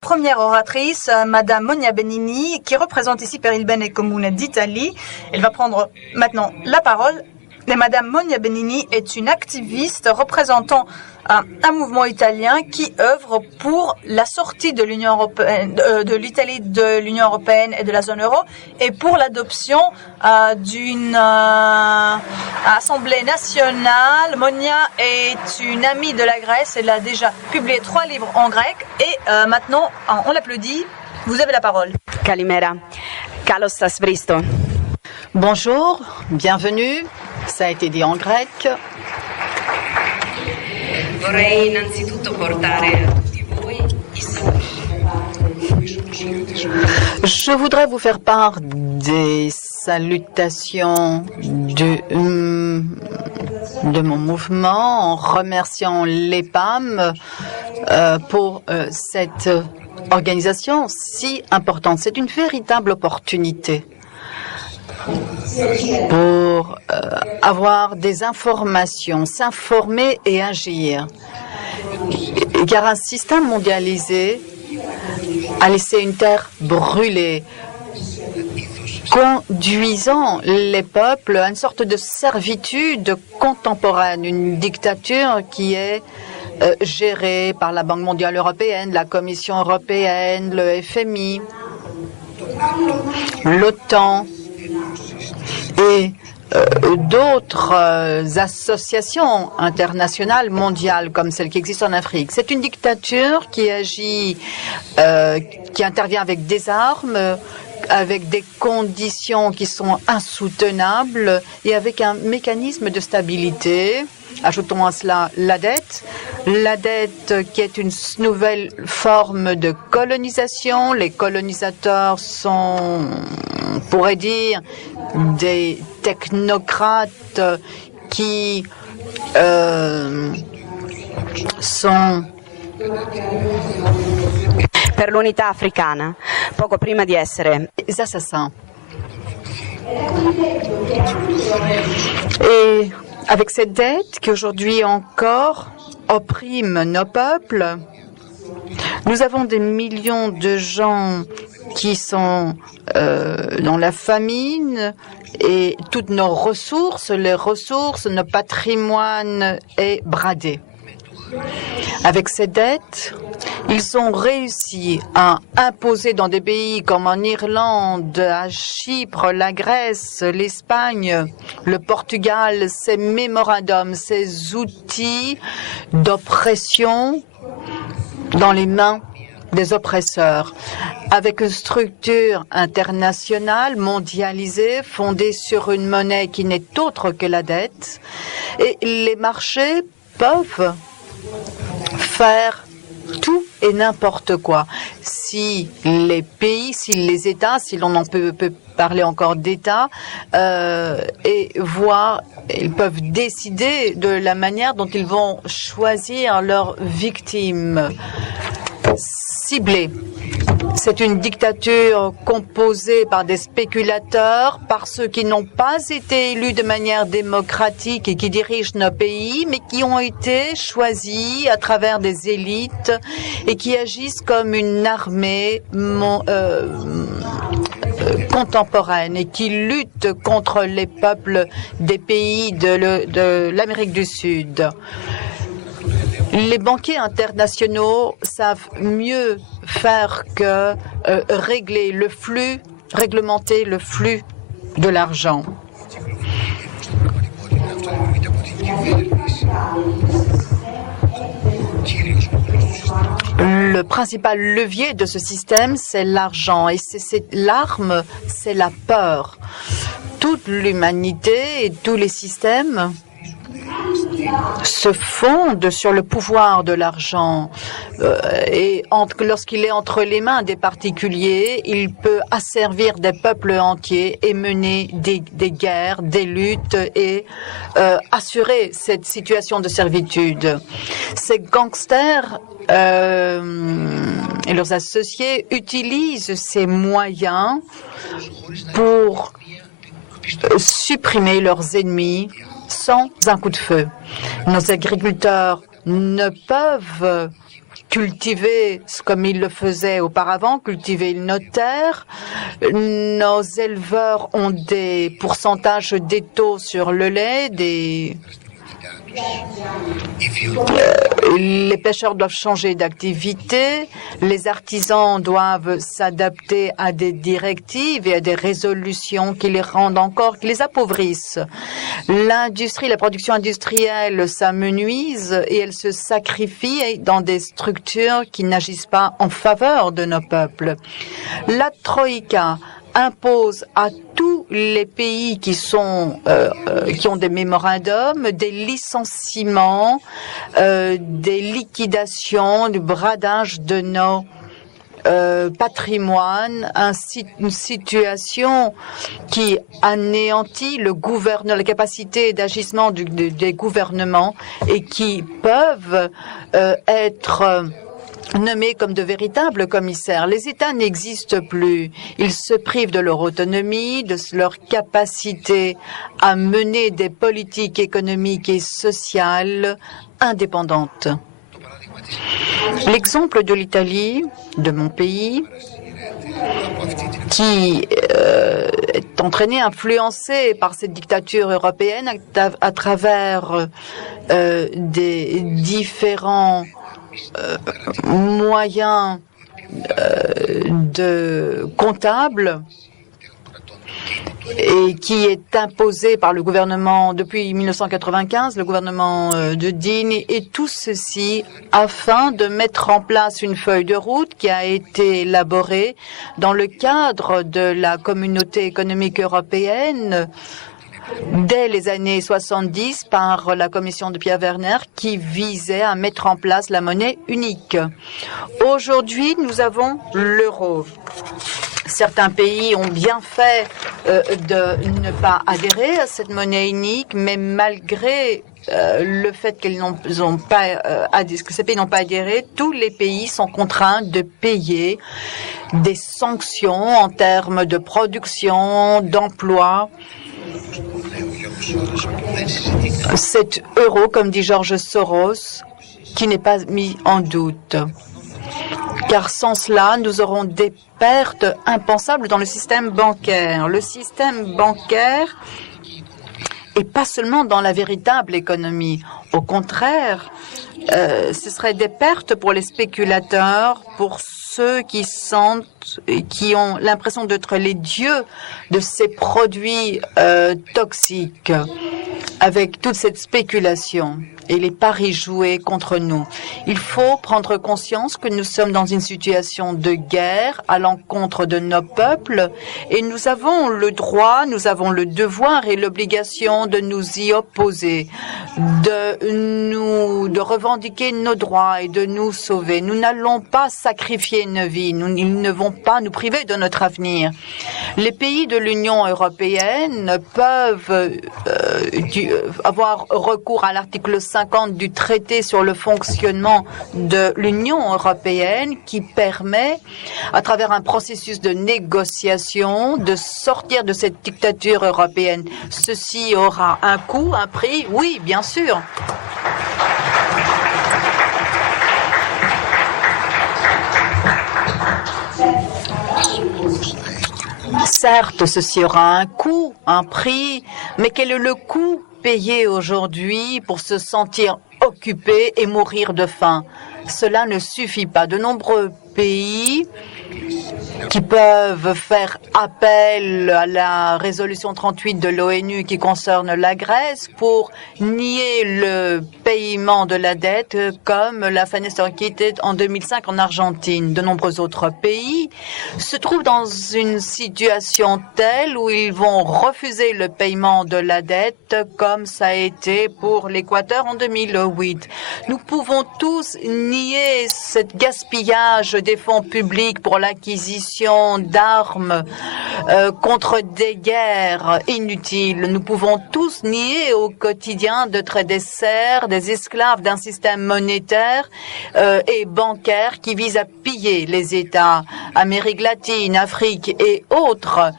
Première oratrice, Madame Monia Benini, qui représente ici Per il Bene Comune d'Italie. Elle va prendre maintenant la parole. Et Madame Monia Benini est une activiste représentant un mouvement italien qui œuvre pour la sortie de l'Union européenne, de l'Italie de l'Union européenne et de la zone euro, et pour l'adoption d'une assemblée nationale. Monia est une amie de la Grèce. Elle a déjà publié 3 livres en grec et maintenant on l'applaudit. Vous avez la parole. Kalimera. Kalos Vristo. Bonjour, bienvenue. Ça a été dit en grec. Je voudrais vous faire part des salutations de mon mouvement en remerciant l'EPAM pour cette organisation si importante. C'est une véritable opportunité pour avoir des informations, s'informer et agir. Car un système mondialisé a laissé une terre brûlée, conduisant les peuples à une sorte de servitude contemporaine, une dictature qui est gérée par la Banque mondiale européenne, la Commission européenne, le FMI, l'OTAN et d'autres associations internationales mondiales comme celle qui existe en Afrique. C'est une dictature qui agit, qui intervient avec des armes, avec des conditions qui sont insoutenables et avec un mécanisme de stabilité. Ajoutons à cela la dette qui est une nouvelle forme de colonisation. Les colonisateurs sont, on pourrait dire, des technocrates qui sont Per l'unità africana, poco prima di essere des assassins. Et avec cette dette qui aujourd'hui encore opprime nos peuples, nous avons des millions de gens qui sont dans la famine et toutes nos ressources, nos patrimoines est bradé. Avec ces dettes, ils ont réussi à imposer dans des pays comme en Irlande, à Chypre, la Grèce, l'Espagne, le Portugal, ces mémorandums, ces outils d'oppression dans les mains des oppresseurs, avec une structure internationale mondialisée fondée sur une monnaie qui n'est autre que la dette, et les marchés peuvent faire tout et n'importe quoi. Si les pays, si les États, si l'on en peut parler encore d'États, et voir, ils peuvent décider de la manière dont ils vont choisir leurs victimes ciblées. C'est une dictature composée par des spéculateurs, par ceux qui n'ont pas été élus de manière démocratique et qui dirigent nos pays, mais qui ont été choisis à travers des élites et qui agissent comme une armée contemporaine et qui lutte contre les peuples des pays de l'Amérique du Sud. Les banquiers internationaux savent mieux faire que réglementer le flux de l'argent. Le principal levier de ce système, c'est l'argent. Et l'arme, c'est la peur. Toute l'humanité et tous les systèmes se fondent sur le pouvoir de l'argent et lorsqu'il est entre les mains des particuliers, il peut asservir des peuples entiers et mener des guerres, des luttes et assurer cette situation de servitude. Ces gangsters et leurs associés utilisent ces moyens pour supprimer leurs ennemis sans un coup de feu. Nos agriculteurs ne peuvent cultiver comme ils le faisaient auparavant, cultiver nos terres. Nos éleveurs ont des pourcentages d'étaux sur le lait, les pêcheurs doivent changer d'activité, les artisans doivent s'adapter à des directives et à des résolutions qui les rendent qui les appauvrissent. L'industrie, la production industrielle s'amenuise et elle se sacrifie dans des structures qui n'agissent pas en faveur de nos peuples. La Troïka impose à tous les pays qui ont des mémorandums, des licenciements, des liquidations, du bradage de nos patrimoine, une situation qui anéantit la capacité d'agissement des gouvernements et qui peuvent être nommés comme de véritables commissaires. Les États n'existent plus. Ils se privent de leur autonomie, de leur capacité à mener des politiques économiques et sociales indépendantes. L'exemple de l'Italie, de mon pays, qui est entraîné, influencé par cette dictature européenne à travers des différents moyens de comptables et qui est imposé par le gouvernement depuis 1995, le gouvernement de Dean, et tout ceci afin de mettre en place une feuille de route qui a été élaborée dans le cadre de la communauté économique européenne dès les années 70 par la commission de Pierre Werner qui visait à mettre en place la monnaie unique. Aujourd'hui, nous avons l'euro. Certains pays ont bien fait de ne pas adhérer à cette monnaie unique, mais malgré le fait que ces pays n'ont pas adhéré, tous les pays sont contraints de payer des sanctions en termes de production, d'emploi. Cet euro, comme dit George Soros, qui n'est pas mis en doute. Car sans cela, nous aurons des pertes impensables dans le système bancaire. Le système bancaire et pas seulement dans la véritable économie. Au contraire, ce serait des pertes pour les spéculateurs, pour ceux qui ont l'impression d'être les dieux de ces produits toxiques, avec toute cette spéculation et les paris joués contre nous. Il faut prendre conscience que nous sommes dans une situation de guerre à l'encontre de nos peuples et nous avons le droit, nous avons le devoir et l'obligation de nous y opposer, de revendiquer nos droits et de nous sauver. Nous n'allons pas sacrifier nos vies, ils ne vont pas nous priver de notre avenir. Les pays de l'Union européenne peuvent avoir recours à l'article 50 du traité sur le fonctionnement de l'Union européenne qui permet, à travers un processus de négociation, de sortir de cette dictature européenne. Ceci aura un coût, un prix? Oui, bien sûr. Certes, ceci aura un coût, un prix, mais quel est le coût payé aujourd'hui pour se sentir occupé et mourir de faim? Cela ne suffit pas. De nombreux pays qui peuvent faire appel à la résolution 38 de l'ONU qui concerne la Grèce pour nier le paiement de la dette, comme l'a fait Néstor Kirchner en 2005 en Argentine. De nombreux autres pays se trouvent dans une situation telle où ils vont refuser le paiement de la dette, comme ça a été pour l'Équateur en 2008. Nous pouvons tous nier ce gaspillage des fonds publics pour l'acquisition d'armes contre des guerres inutiles. Nous pouvons tous nier au quotidien d'être des serfs, des esclaves d'un système monétaire et bancaire qui vise à piller les États, Amérique latine, Afrique et autres.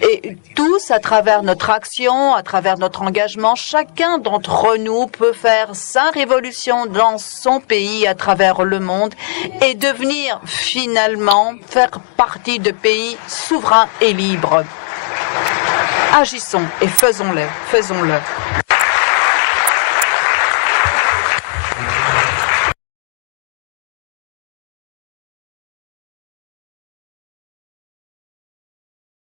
Et tous, à travers notre action, à travers notre engagement, chacun d'entre nous peut faire sa révolution dans son pays, à travers le monde, et devenir finalement, faire partie de pays souverains et libres. Agissons et faisons-le, faisons-le.